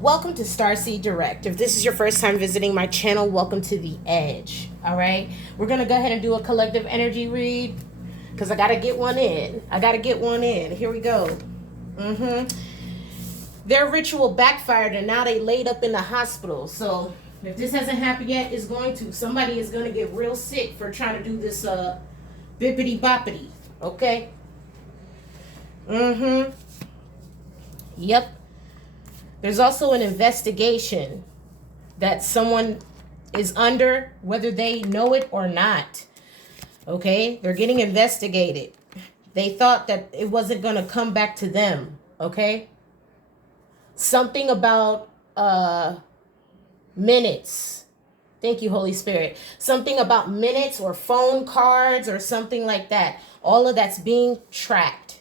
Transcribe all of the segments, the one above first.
Welcome to Starseed Direct. If this is your first time visiting my channel, welcome to the edge. All right, we're gonna go ahead and do a collective energy read because I gotta get one in. Here we go. Their ritual backfired and now they laid up in the hospital. So if this hasn't happened yet, it's going to. Somebody is gonna get real sick for trying to do this bippity boppity. Okay. Yep. There's also an investigation that someone is under, whether they know it or not. Okay? They're getting investigated. They thought that it wasn't going to come back to them. Okay? Something about minutes. Thank you, Holy Spirit. Something about minutes or phone cards or something like that. All of that's being tracked.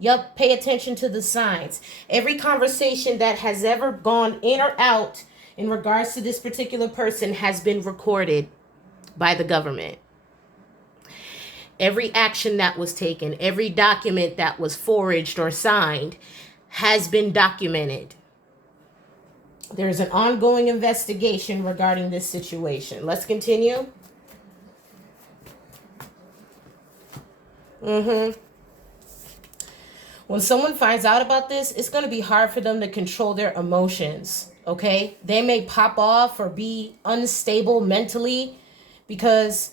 Yup, pay attention to the signs. Every conversation that has ever gone in or out in regards to this particular person has been recorded by the government. Every action that was taken, every document that was forged or signed has been documented. There's an ongoing investigation regarding this situation. Let's continue. When someone finds out about this, it's going to be hard for them to control their emotions, okay? They may pop off or be unstable mentally because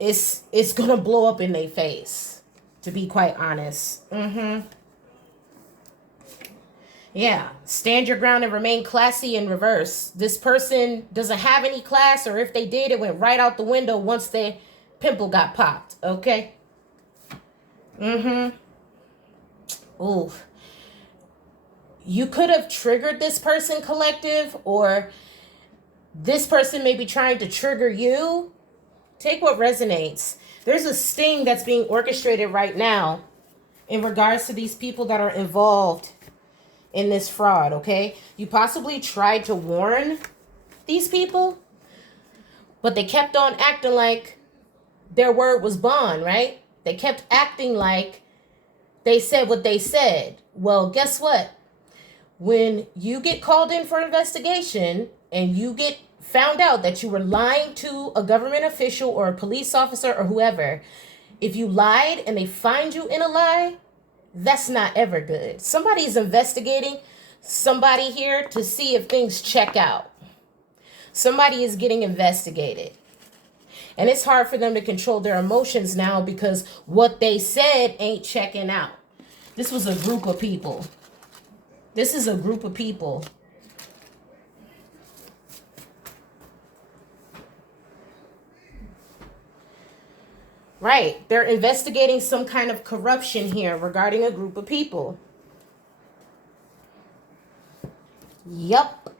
it's going to blow up in their face, to be quite honest. Yeah, stand your ground and remain classy in reverse. This person doesn't have any class, or if they did, it went right out the window once their pimple got popped, okay? Ooh, you could have triggered this person, collective, or this person may be trying to trigger you. Take what resonates. There's a sting that's being orchestrated right now in regards to these people that are involved in this fraud, okay? You possibly tried to warn these people, but they kept on acting like their word was bond, right? They kept acting like they said what they said. Well, guess what? When you get called in for investigation and you get found out that you were lying to a government official or a police officer or whoever, if you lied and they find you in a lie, that's not ever good. Somebody is investigating somebody here to see if things check out. Somebody is getting investigated. And it's hard for them to control their emotions now because what they said ain't checking out. This was a group of people. This is a group of people. Right. They're investigating some kind of corruption here regarding a group of people. Yup.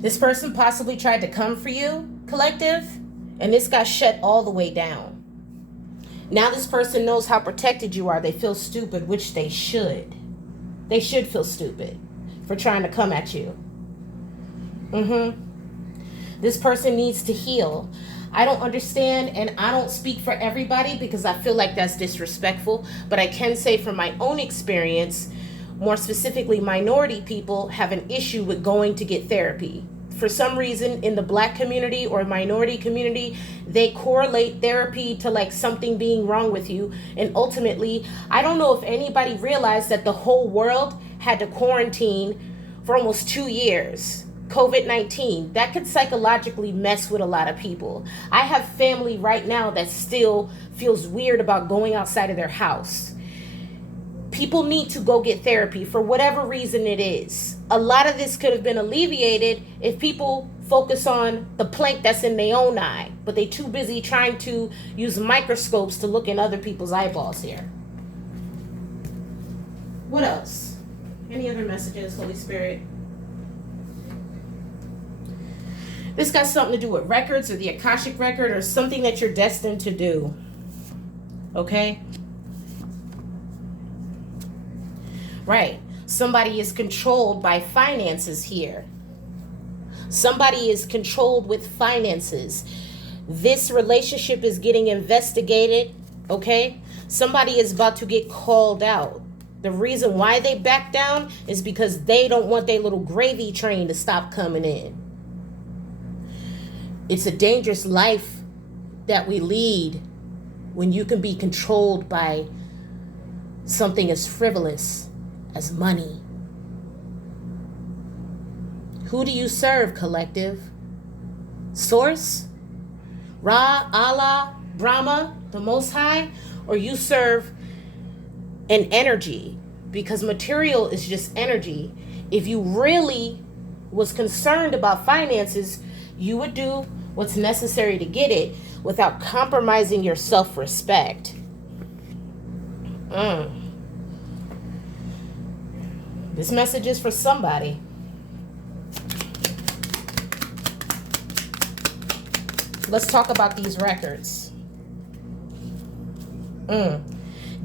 This person possibly tried to come for you, collective, and this got shut all the way down. Now this person knows how protected you are. They feel stupid, which they should. They should feel stupid for trying to come at you. This person needs to heal. I don't understand, and I don't speak for everybody because I feel like that's disrespectful, but I can say from my own experience, more specifically, minority people have an issue with going to get therapy. For some reason, in the Black community or minority community, they correlate therapy to like something being wrong with you. And ultimately, I don't know if anybody realized that the whole world had to quarantine for almost 2 years. COVID-19, that could psychologically mess with a lot of people. I have family right now that still feels weird about going outside of their house. People need to go get therapy for whatever reason it is. A lot of this could have been alleviated if people focus on the plank that's in their own eye, but they too busy trying to use microscopes to look in other people's eyeballs here. What else? Any other messages, Holy Spirit? This got something to do with records or the Akashic record or something that you're destined to do. Okay? Right. Somebody is controlled by finances here. Somebody is controlled with finances. This relationship is getting investigated, okay? Somebody is about to get called out. The reason why they back down is because they don't want their little gravy train to stop coming in. It's a dangerous life that we lead when you can be controlled by something as frivolous as money. Who do you serve, collective? Source? Ra, Allah, Brahma, the Most High? Or you serve an energy? Because material is just energy. If you really was concerned about finances, you would do what's necessary to get it without compromising your self-respect. This message is for somebody. Let's talk about these records.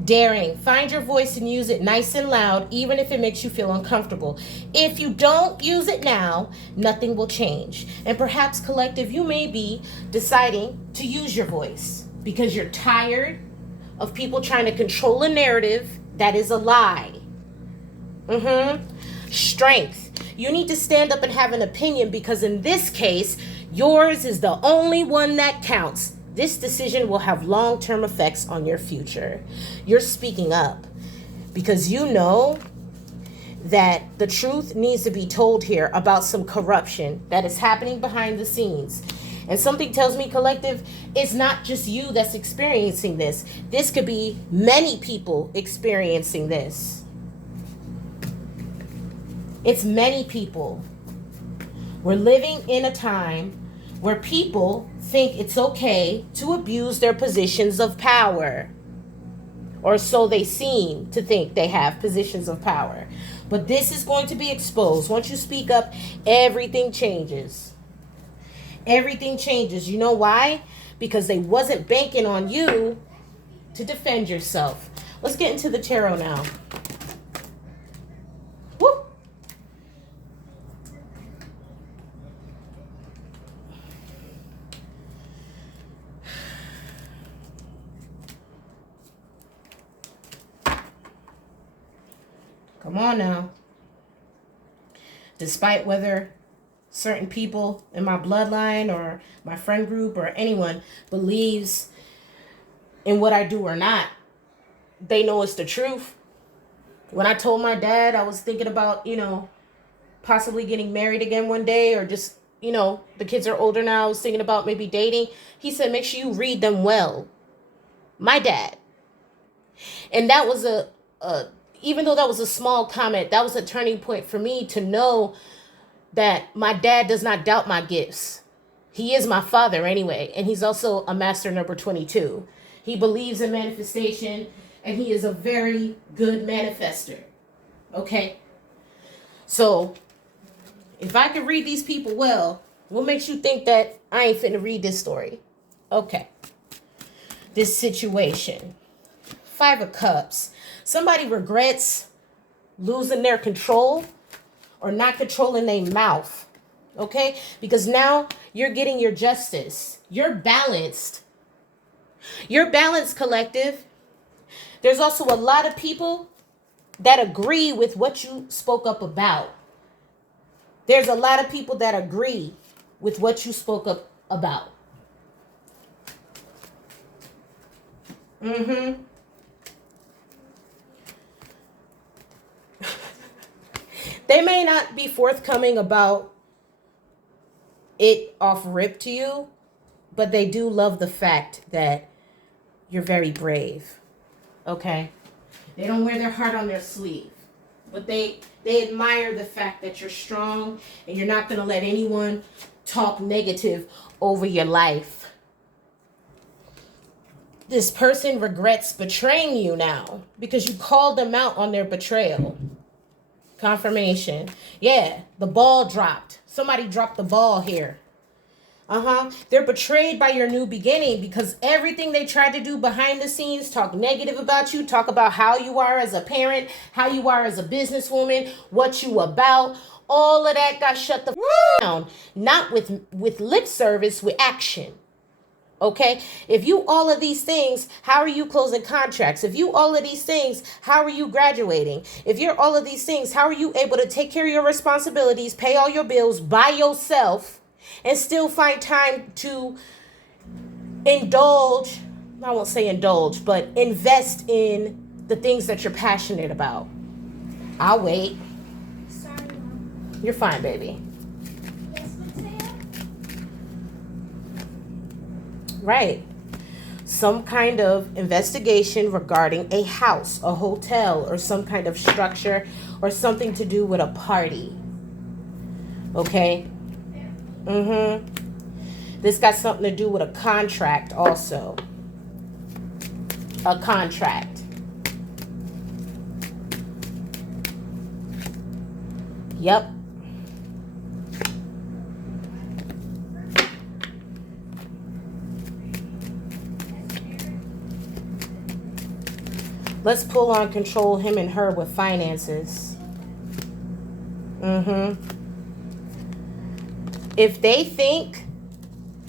Daring. Find your voice and use it nice and loud, even if it makes you feel uncomfortable. If you don't use it now, nothing will change. And perhaps, collective, you may be deciding to use your voice because you're tired of people trying to control a narrative that is a lie. Strength. You need to stand up and have an opinion because in this case, yours is the only one that counts. This decision will have long-term effects on your future. You're speaking up because you know that the truth needs to be told here about some corruption that is happening behind the scenes. And something tells me, collective, it's not just you that's experiencing this. This could be many people experiencing this. It's many people. We're living in a time where people think it's okay to abuse their positions of power. Or so they seem to think they have positions of power. But this is going to be exposed. Once you speak up, everything changes. Everything changes. You know why? Because they wasn't banking on you to defend yourself. Let's get into the tarot now. Woo! Come on now. Despite whether certain people in my bloodline or my friend group or anyone believes in what I do or not, they know it's the truth. When I told my dad I was thinking about, possibly getting married again one day or just, the kids are older now, I was thinking about maybe dating. He said, make sure you read them well. My dad. And that was even though that was a small comment, that was a turning point for me to know that my dad does not doubt my gifts. He is my father anyway, and he's also a master number 22. He believes in manifestation, and he is a very good manifester. Okay? So, if I can read these people well, what makes you think that I ain't finna read this story? Okay. This situation. 5 of Cups. Somebody regrets losing their control or not controlling their mouth, okay? Because now you're getting your justice. You're balanced. You're balanced, collective. There's also a lot of people that agree with what you spoke up about. There's a lot of people that agree with what you spoke up about. They may not be forthcoming about it off rip to you, but they do love the fact that you're very brave. Okay? They don't wear their heart on their sleeve, but they admire the fact that you're strong and you're not going to let anyone talk negative over your life. This person regrets betraying you now because you called them out on their betrayal. Confirmation. Yeah, the ball dropped. Somebody dropped the ball here. They're betrayed by your new beginning because everything they tried to do behind the scenes, talk negative about you, talk about how you are as a parent, how you are as a businesswoman, what you about, all of that got shut the down. Not with lip service, with action. Okay, if you all of these things, how are you closing contracts? If you all of these things, how are you graduating? If you're all of these things, how are you able to take care of your responsibilities, pay all your bills by yourself, and still find time to indulge? I won't say indulge, but invest in the things that you're passionate about. I'll wait. Sorry, Mom. You're fine, baby. Yes, what's that? Right. Some kind of investigation regarding a house, a hotel, or some kind of structure, or something to do with a party. Okay? This got something to do with a contract also. A contract. Yep. Let's pull on control him and her with finances. If they think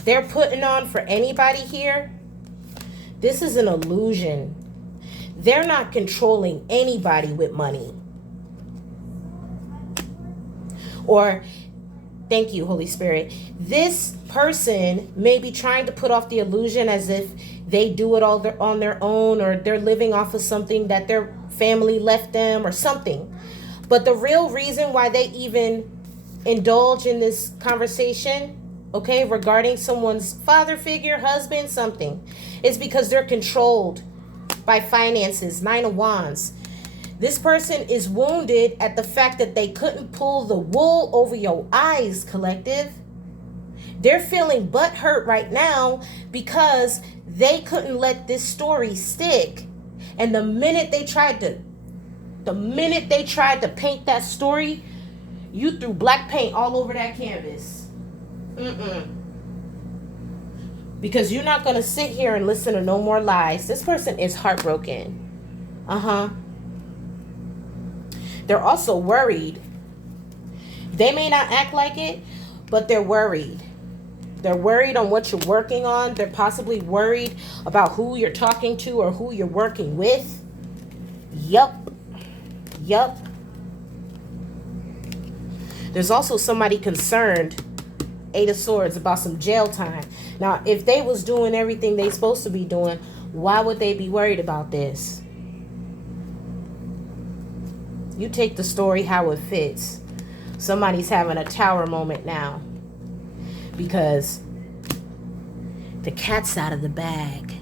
they're putting on for anybody here, this is an illusion. They're not controlling anybody with money. Or, thank you, Holy Spirit. This person may be trying to put off the illusion as if they do it all on their own, or they're living off of something that their family left them or something. But the real reason why they even indulge in this conversation, okay, regarding someone's father figure, husband, something, is because they're controlled by finances. 9 of Wands. This person is wounded at the fact that they couldn't pull the wool over your eyes, collective. They're feeling butthurt right now because they couldn't let this story stick. And the minute they tried to paint that story, you threw black paint all over that canvas. Because you're not going to sit here and listen to no more lies. This person is heartbroken. They're also worried. They may not act like it, but they're worried. They're worried on what you're working on. They're possibly worried about who you're talking to or who you're working with. Yup. There's also somebody concerned, 8 of Swords, about some jail time. Now, if they was doing everything they supposed to be doing, why would they be worried about this? You take the story how it fits. Somebody's having a tower moment now because the cat's out of the bag.